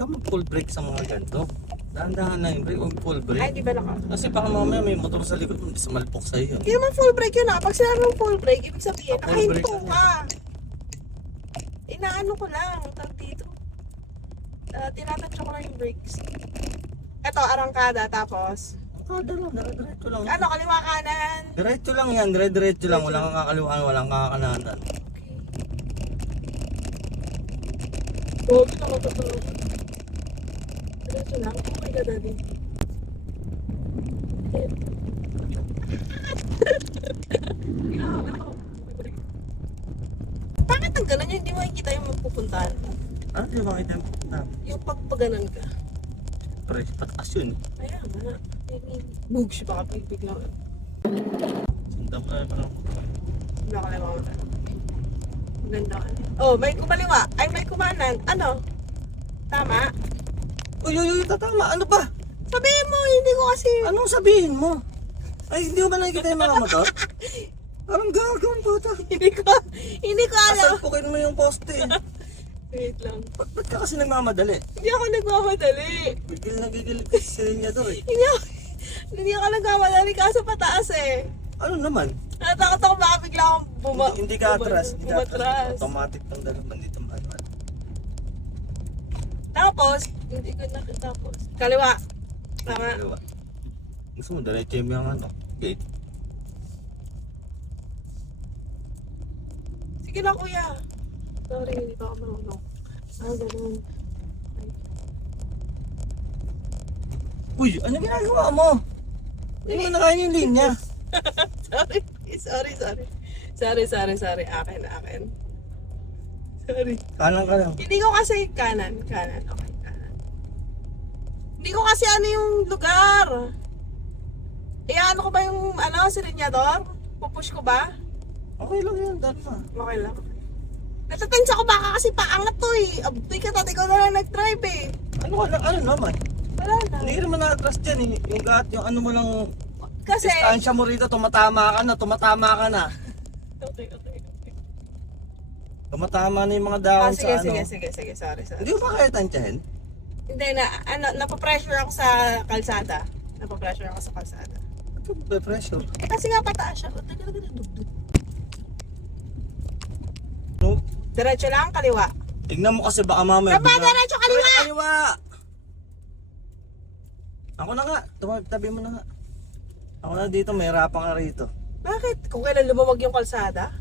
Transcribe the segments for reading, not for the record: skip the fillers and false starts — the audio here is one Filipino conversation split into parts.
ka mag-full brake sa mga ganito. Dahan-dahan na yung brake, huwag full Ay, brake. di ba naka? Kasi baka mamaya may motor sa likod, hindi sa malpok sa'yo. Hindi naman full brake yun ah. Pag sinabi mong full brake, ibig sabihin, Full brake nakahinto ano? ka. Inaano ko lang, tawag dito. Tinatouch ko lang yung brakes. Eto, arangkada, tapos. Kada lang, dire-diretso lang. Ano, kaliwa kanan. Diretso lang yan, dire-diretso lang. Walang kang kakaliwaan, walang kakakanan. Huwag na matutulog. Diretso lang. Oh my God, daddy. Bakit ang ganon yun? Hindi mo makikita yung magpupuntahan mo. Ano di ba kita na? Yung pagpaganan ka. Pre, pataas yun. Ayan, wala. Bugs, baka biglang. Sinta mo na parang. Nakaliwa mo na. Ganda ka. Oh, may kumaliwa. Ay, may kumanan. Ano? Tama? Uy, tatama. Ano ba? Sabihin mo, hindi ko kasi. Anong sabihin mo? Ay, hindi mo ba nakikita yung mga motor? Parang gagawin po ito. Hindi ko alam. Asalpukin mo yung poste. Wait lang. Ba't ka kasi nagmamadali? Hindi ako nagmamadali. Gigil kasi si Senyador eh. Hindi ako nagmamadali kaso pataas eh. Ano naman? Natakot ako baka bigla akong Hindi ka atras. Hindi ka atras. bumatras. Automatic ng dalaman dito manual. Tapos, hindi ko nakatapos. Kaliwa. Tama. Dalawa. Gusto mo diretso yung ano? Gate. Sige na kuya. Sorry, hindi pa ako marunong. Ganun. Uy, ano ginagawa mo? Hindi mo nakain yung linya. Sorry. Akin. Sorry. Kanan ka lang. Hindi ko kasi kanan. Okay, kanan. Hindi ko kasi ano yung lugar. Ano ko ba yung silinyador? Pupush ko ba? Okay lang yan, Dharma. Okay lang. Natatensa ko baka kasi paangat to eh. Abdoy ka tat, ikaw na lang nag-drive eh. Ano naman? Wala na. Hindi ka naman na-atras dyan eh. Yung lahat, yung ano mo lang, Kasi... distansya mo rito, tumatama ka na. Okay. Tumatama na yung mga dahon Sige. sa ano. Sige. Sorry. Hindi mo ba kaya tansyahin? Hindi na, napapressure ako sa kalsada. Ito ba pressure? Kasi nga pataas siya. Talaga dugdug. No? Diretso lang, kaliwa. Tignan mo kasi baka mamaya. Diretso, kaliwa! Kaliwa! Ako na nga. Tabi mo na nga. Ako na dito, may harapan ka rito. Bakit? Kung kailan lumawag yung kalsada?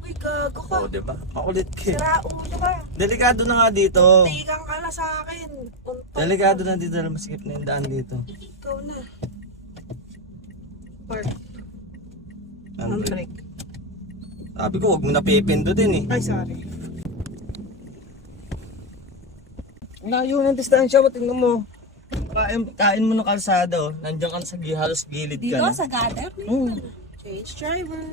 Uy, gago ka. Oo, diba? Makulit ka. Sira ulo ka. Delikado na nga dito. Tigang ka na sa akin. Delikado na dito. Masikip na yung daan dito. Ikaw na. Park. Handbrake. Handbrake. Sabi ko, huwag mo na pipindutin eh. Ay, sorry. Layo ng distansya mo, tingnan mo. Kain mo ng kalsada oh. Nandiyan ka sa halos gilid ka Dito na. sa gutter? Oo. Change driver.